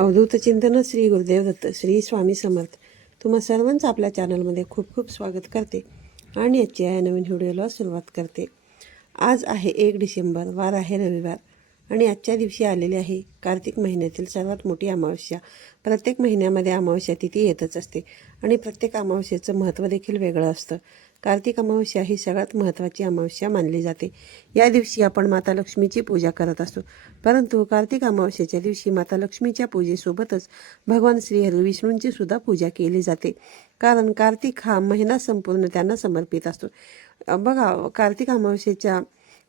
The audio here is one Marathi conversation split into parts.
अवधूत चिंतन श्री गुरुदेव दत्त श्री स्वामी समर्थ. तुम्हा सर्वांचं आपल्या चॅनलमध्ये खूप खूप स्वागत करते आणि आजच्या या नवीन व्हिडिओला सुरुवात करते. आज आहे एक डिसेंबर वार आहे रविवार आणि आजच्या दिवशी आलेली आहे कार्तिक महिन्यातील सर्वात मोठी अमावस्या. प्रत्येक महिन्यामध्ये अमावस्या तिथी येतच असते आणि प्रत्येक अमावस्येचं महत्त्व देखील वेगळं असतं. कार्तिक अमावस्या ही सगळ्यात महत्त्वाची अमावस्या मानली जाते. या दिवशी आपण माता लक्ष्मीची पूजा करत असतो. परंतु कार्तिक अमावस्येच्या दिवशी माता लक्ष्मीच्या पूजेसोबतच भगवान श्रीहरी विष्णूंची सुद्धा पूजा केली जाते. कारण कार्तिक हा महिना संपूर्ण त्यांना समर्पित असतो. बघा कार्तिक अमावस्येच्या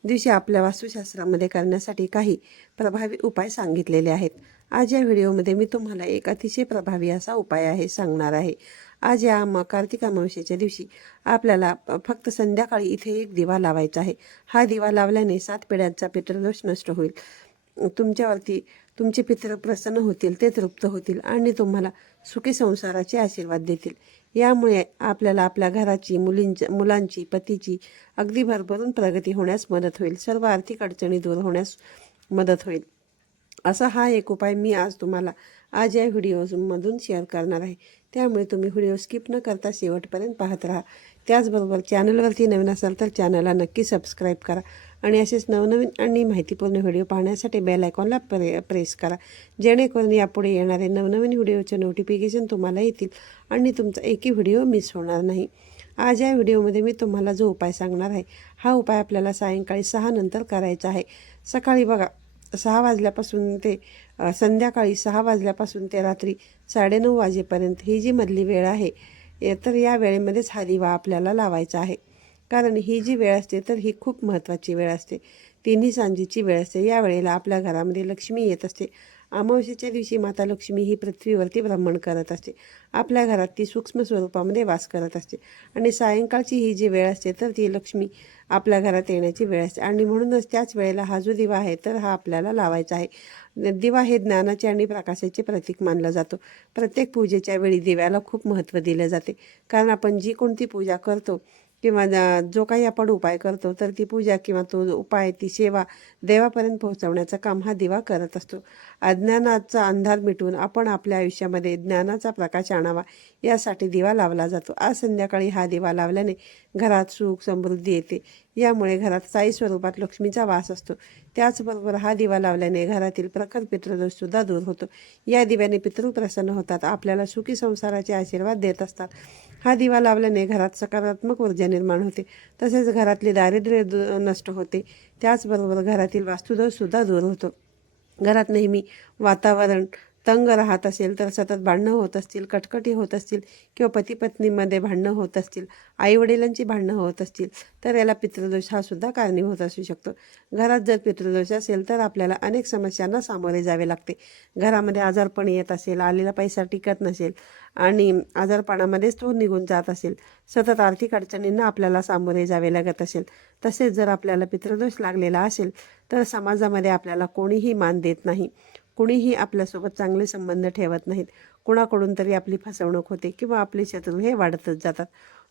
दिवशी आपल्या वास्तुशास्त्रामध्ये करण्यासाठी काही प्रभावी उपाय सांगितलेले आहेत. आज या व्हिडिओमध्ये मी तुम्हाला एक अतिशय प्रभावी असा उपाय आहे सांगणार आहे. आज या अमा कार्तिक अमावस्येच्या दिवशी आपल्याला फक्त संध्याकाळी इथे एक दिवा लावायचा आहे. हा दिवा लावल्याने सात पिढ्यांचा पितृदोष नष्ट होईल. तुमच्यावरती तुमचे पितृ प्रसन्न होतील ते तृप्त होतील आणि तुम्हाला सुखी संसाराचे आशीर्वाद देतील. यामुळे आपल्याला आपल्या घराची मुलींच्या मुलांची पतीची अगदी भरभरून प्रगती होण्यास मदत होईल. सर्व आर्थिक अडचणी दूर होण्यास मदत होईल. असा हा एक उपाय मी आज तुम्हाला आज या व्हिडिओमधून शेअर करणार आहे. त्यामुळे तुम्ही व्हिडिओ स्किप न करता शेवटपर्यंत पाहत राहा. त्याचबरोबर चॅनलवरती नवीन असाल तर चॅनलला नक्की सबस्क्राईब करा आणि असेच नवनवीन आणि माहितीपूर्ण व्हिडिओ पाहण्यासाठी बेल आयकॉनला प्रे प्रेस करा. जेणेकरून यापुढे येणारे नवनवीन व्हिडिओचे नोटिफिकेशन तुम्हाला येतील आणि तुमचा एकही व्हिडिओ मिस होणार नाही. आज या व्हिडिओमध्ये मी तुम्हाला जो उपाय सांगणार आहे हा उपाय आपल्याला सायंकाळी सहा नंतर करायचा आहे. सकाळी बघा सहा वाजल्यापासून ते संध्याकाळी सहा वाजल्यापासून ते रात्री साडेनऊ वाजेपर्यंत ही जी मधली वेळ आहे तर या वेळेमध्येच हा दिवा आपल्याला लावायचा आहे. कारण ही जी वेळ असते तर ही खूप महत्त्वाची वेळ असते. तिन्ही सांजेची वेळ असते. या वेळेला आपल्या घरामध्ये लक्ष्मी येत असते. अमावस्येच्या दिवशी माता लक्ष्मी ही पृथ्वीवरती भ्रमण करत असते. आपल्या घरात ती सूक्ष्म स्वरूपामध्ये वास करत असते. आणि सायंकाळची ही जी वेळ असते तर ती लक्ष्मी आपल्या घरात येण्याची वेळ असते. आणि म्हणूनच त्याच वेळेला हा जो दिवा आहे तर हा आपल्याला लावायचा आहे. दिवा हे ज्ञानाचे आणि प्रकाशाचे प्रतीक मानला जातो. प्रत्येक पूजेच्या वेळी दिव्याला खूप महत्त्व दिले जाते. कारण आपण जी कोणती पूजा करतो किंवा जो काही आपण उपाय करतो तर ती पूजा किंवा तो उपाय ती सेवा देवापर्यंत पोहोचवण्याचं काम हा दिवा करत असतो. अज्ञानाचा अंधार मिटून आपण आपल्या आयुष्यामध्ये ज्ञानाचा प्रकाश आणावा यासाठी दिवा लावला जातो. आज संध्याकाळी हा दिवा लावल्याने घरात सुख समृद्धी येते. यामुळे घरात साई स्वरूपात लक्ष्मीचा वास असतो. त्याचबरोबर हा दिवा लावल्याने घरातील प्रखर पितृदोष सुद्धा दूर होतो. या दिव्याने पितृ प्रसन्न होतात. आपल्याला सुखी संसाराचे आशीर्वाद देत असतात. हा दिवा लावल्याने घरात सकारात्मक ऊर्जा निर्माण होते. तसेच घरातले दारिद्र्य नष्ट होते. त्याचबरोबर घरातील वास्तुदोषसुद्धा दूर होतो. घरात नेहमी वातावरण तंग राहत असेल तर सतत भांडणं होत असतील कटकटी होत असतील किंवा पती पत्नीमध्ये भांडणं होत असतील आईवडिलांची भांडणं होत असतील तर याला पितृदोष हा सुद्धा कारणीभूत असू शकतो. घरात जर पितृदोष असेल तर आपल्याला अनेक समस्यांना सामोरे जावे लागते. घरामध्ये आजारपण येत असेल आलेला पैसा टिकत नसेल आणि आजारपणामध्येच तो निघून जात असेल सतत आर्थिक अडचणींना आपल्याला सामोरे जावे लागत असेल. तसेच जर आपल्याला पितृदोष लागलेला असेल तर समाजामध्ये आपल्याला कोणीही मान देत नाही. कुणीही आपल्यासोबत चांगले संबंध ठेवत नाहीत. कुणाकडून तरी आपली फसवणूक होते किंवा आपले शत्रू हे वाढतच जातात.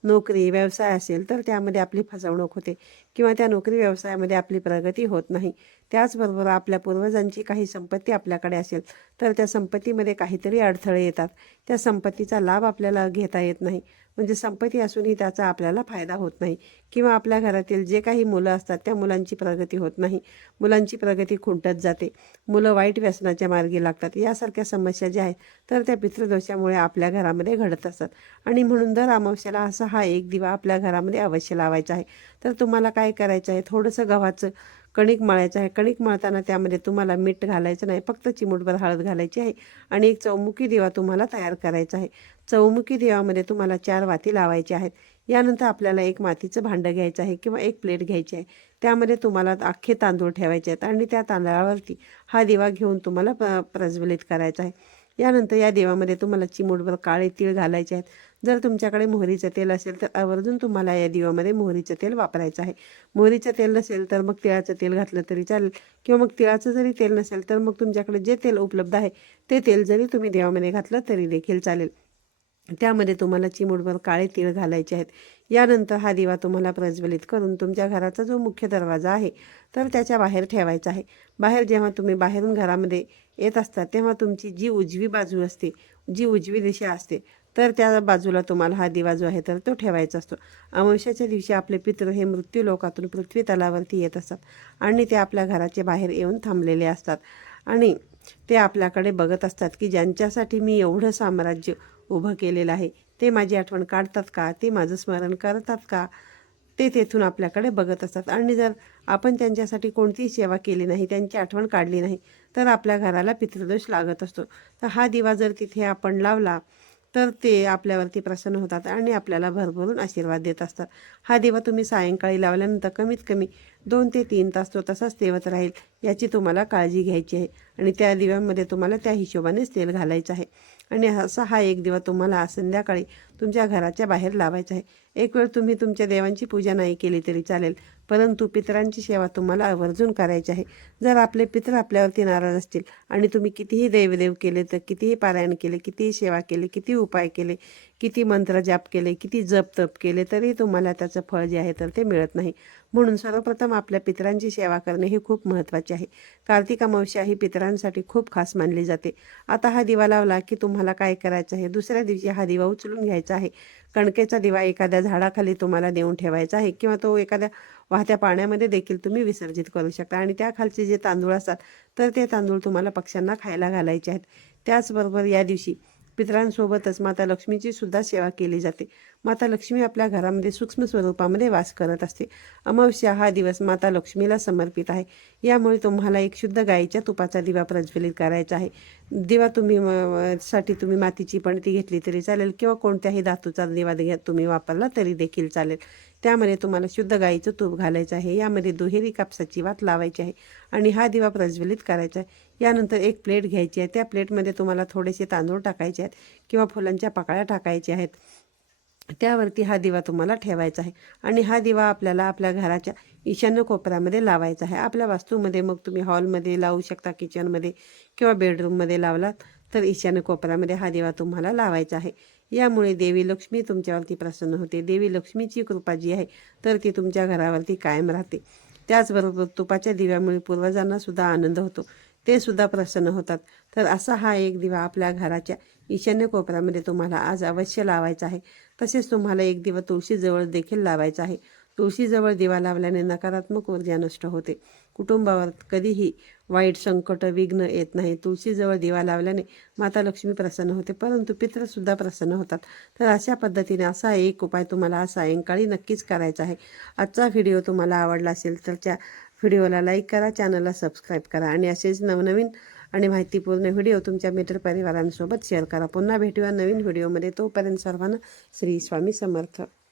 नोकरी व्यवसाय असेल तर त्यामध्ये आपली फसवणूक होते किंवा त्या नोकरी व्यवसायामध्ये आपली प्रगती होत नाही. त्याचबरोबर आपल्या पूर्वजांची काही संपत्ती आपल्याकडे असेल तर त्या संपत्तीमध्ये काहीतरी अडथळे येतात. त्या संपत्तीचा लाभ आपल्याला घेता येत नाही. म्हणजे संपत्ती असूनही त्याचा आपल्याला फायदा होत नाही किंवा आपल्या घरातील जे काही मुलं असतात त्या मुलांची प्रगती होत नाही. मुलांची प्रगती खुंटत जाते. मुलं वाईट व्यसनाच्या मार्गी लागतात. यासारख्या समस्या ज्या आहेत तर त्या पितृदोषामुळे आपल्या घरामध्ये घडत असतात आणि म्हणून दर अमावस्याला असा हा एक दिवा आपल्या घरामध्ये अवश्य लावायचा आहे. तर तुम्हाला काय करायचं आहे? थोडंसं गव्हाचं कणिक मळायचं आहे. कणिक मळताना त्यामध्ये तुम्हाला मीठ घालायचं नाही. फक्त चिमूटभर हळद घालायची आहे. आणि एक चौमुखी दिवा तुम्हाला तयार करायचा आहे. चौमुखी दिवामध्ये तुम्हाला चार वाती लावायच्या आहेत. यानंतर आपल्याला एक मातीचं भांडं घ्यायचं आहे किंवा एक प्लेट घ्यायची आहे. त्यामध्ये तुम्हाला अख्खे तांदूळ ठेवायचे आहेत. आणि त्या तांदळावरती हा दिवा घेऊन तुम्हाला प- प्रज्वलित करायचा आहे. यानंतर या देवामध्ये तुम्हाला चिमूटभर काळे तीळ घालायचे आहेत. जर तुमच्याकडे मोहरीचं तेल असेल तर आवर्जून तुम्हाला या दिवामध्ये मोहरीचं तेल वापरायचं आहे. मोहरीचं तेल नसेल तर मग तिळाचं तेल घातलं तरी चालेल. किंवा मग तिळाचं जरी तेल नसेल तर मग तुमच्याकडे जे तेल उपलब्ध आहे ते तेल जरी तुम्ही देवामध्ये घातलं तरी देखील चालेल. त्यामध्ये तुम्हाला चिमूटभर काळे तीळ घालायचे आहेत. यानंतर हा दिवा तुम्हाला प्रज्वलित करून तुमच्या घराचा जो मुख्य दरवाजा आहे तर त्याच्या बाहेर ठेवायचा आहे. बाहेर जेव्हा तुम्ही बाहेरून घरामध्ये येत असता तेव्हा तुमची जी उजवी बाजू असते जी उजवी दिशा असते तर त्या बाजूला तुम्हाला हा दिवा जो आहे तर तो ठेवायचा असतो. अमावश्याच्या दिवशी आपले पितृ हे मृत्यू लोकातून पृथ्वी तलावरती येत असतात आणि ते आपल्या घराच्या बाहेर येऊन थांबलेले असतात. आणि ते आपल्याकडे बघत असतात की ज्यांच्यासाठी मी एवढं साम्राज्य उभं केलेलं आहे. ते माझी आठवण काढतात का? ते माझं स्मरण करतात का? ते तेथून आपल्याकडे बघत असतात. आणि जर आपण त्यांच्यासाठी कोणतीही सेवा केली नाही त्यांची आठवण काढली नाही तर आपल्या घराला पितृदोष लागत असतो. तर हा दिवा जर तिथे आपण लावला तर ते आपल्यावरती प्रसन्न होतात आणि आपल्याला भरभरून आशीर्वाद देत असतात. हा दिवा तुम्ही सायंकाळी लावल्यानंतर कमीत कमी दोन ते तीन तास तो तसाच तेवत राहील याची तुम्हाला काळजी घ्यायची आहे. आणि त्या दिव्यामध्ये तुम्हाला त्या हिशोबानेच तेल घालायचं आहे. आणि असा हा एक दिवा तुम्हाला संध्याकाळी तुमच्या घराच्या बाहेर लावायचं आहे. एक वेळ तुम्ही तुमच्या देवांची पूजा नाही केली तरी चालेल. परंतु पितरांची सेवा तुम्हाला आवर्जून करायची आहे. जर आपले पितर आपल्यावरती नाराज असतील आणि तुम्ही कितीही देवदेव केले तर कितीही पारायण केले कितीही सेवा केले किती उपाय केले किती मंत्र जाप केले किती जप तप केले तरी तुम्हाला त्याचं फळ जे आहे तर ते मिळत नाही. म्हणून सर्वप्रथम आपल्या पितरांची सेवा करणे हे खूप महत्त्वाचे आहे. कार्तिक अमावस्या ही पितरांसाठी खूप खास मानली जाते. आता हा दिवा लावला की तुम्हाला काय करायचं आहे? दुसऱ्या दिवशी हा दिवा उचलून घ्यायचा आहे. कणकेचा दिवा एखाद्या झाडाखाली तुम्हाला देऊन ठेवायचा आहे किंवा तो एखाद्या वाहत्या पाण्यामध्ये देखील तुम्ही विसर्जित करू शकता. आणि त्याखालचे जे तांदूळ असतात तर ते तांदूळ तुम्हाला पक्ष्यांना खायला घालायचे आहेत. त्याचबरोबर या दिवशी पितरांसोबतच माता लक्ष्मीची सुद्धा सेवा केली जाते. माता लक्ष्मी आपल्या घरामध्ये सूक्ष्म स्वरूपामध्ये वास करत असते. अमावस्या हा दिवस माता लक्ष्मीला समर्पित आहे. यामुळे तुम्हाला एक शुद्ध गाईच्या तुपाचा दिवा प्रज्वलित करायचा आहे. दिवा तुम्ही साठी तुम्ही मातीची पणती घेतली तरी चालेल किंवा कोणत्याही धातूचा दिवा तुम्ही वापरला तरी देखील चालेल. त्यामध्ये तुम्हाला शुद्ध गाईचं तूप घालायचं आहे. यामध्ये दुहेरी कापसाची वात लावायची आहे आणि हा दिवा प्रज्वलित करायचा आहे. यानंतर एक प्लेट घ्यायची आहे. त्या प्लेटमध्ये तुम्हाला थोडेसे तांदूळ टाकायचे आहेत किंवा फुलांच्या पाकळ्या टाकायच्या आहेत. त्यावरती हा दिवा तुम्हाला ठेवायचा आहे. आणि हा दिवा आपल्याला आपल्या घराच्या ईशान्य कोपऱ्यामध्ये लावायचा आहे. आपल्या वास्तूमध्ये मग तुम्ही हॉलमध्ये लावू शकता किचनमध्ये किंवा बेडरूममध्ये लावलात तर ईशान्य कोपऱ्यामध्ये हा दिवा तुम्हाला लावायचा आहे. यामुळे देवी लक्ष्मी तुमच्यावरती प्रसन्न होते. देवी लक्ष्मीची कृपा जी आहे तर ती तुमच्या घरावरती कायम राहते. त्याचबरोबर तुपाच्या दिव्यामुळे पूर्वजांना सुद्धा आनंद होतो. ते सुद्धा प्रसन्न होतात. तर असा हा एक दिवा आपल्या घराच्या ईशान्य कोपऱ्यामध्ये तुम्हाला आज अवश्य लावायचा आहे. तसेच तुम्हाला एक दिवा तुळशीजवळ देखील लावायचा आहे. तुळशीजवळ दिवा लावल्याने नकारात्मक ऊर्जा नष्ट होते. कुटुंबावर कधीही वाईट संकट विघ्न येत नाही. तुळशीजवळ दिवा लावल्याने माता लक्ष्मी प्रसन्न होते परंतु पित्रसुद्धा प्रसन्न होतात. तर अशा पद्धतीने असा एक उपाय तुम्हाला सायंकाळी नक्कीच करायचा आहे. आजचा व्हिडिओ तुम्हाला आवडला असेल तर त्या व्हिडिओला लाईक करा चॅनलला सबस्क्राईब करा आणि असेच नवनवीन आणि माहितीपूर्ण व्हिडिओ तुमच्या मित्रपरिवारांसोबत शेअर करा. पुन्हा भेटूया नवीन व्हिडिओमध्ये. तोपर्यंत सर्वांना श्री स्वामी समर्थ.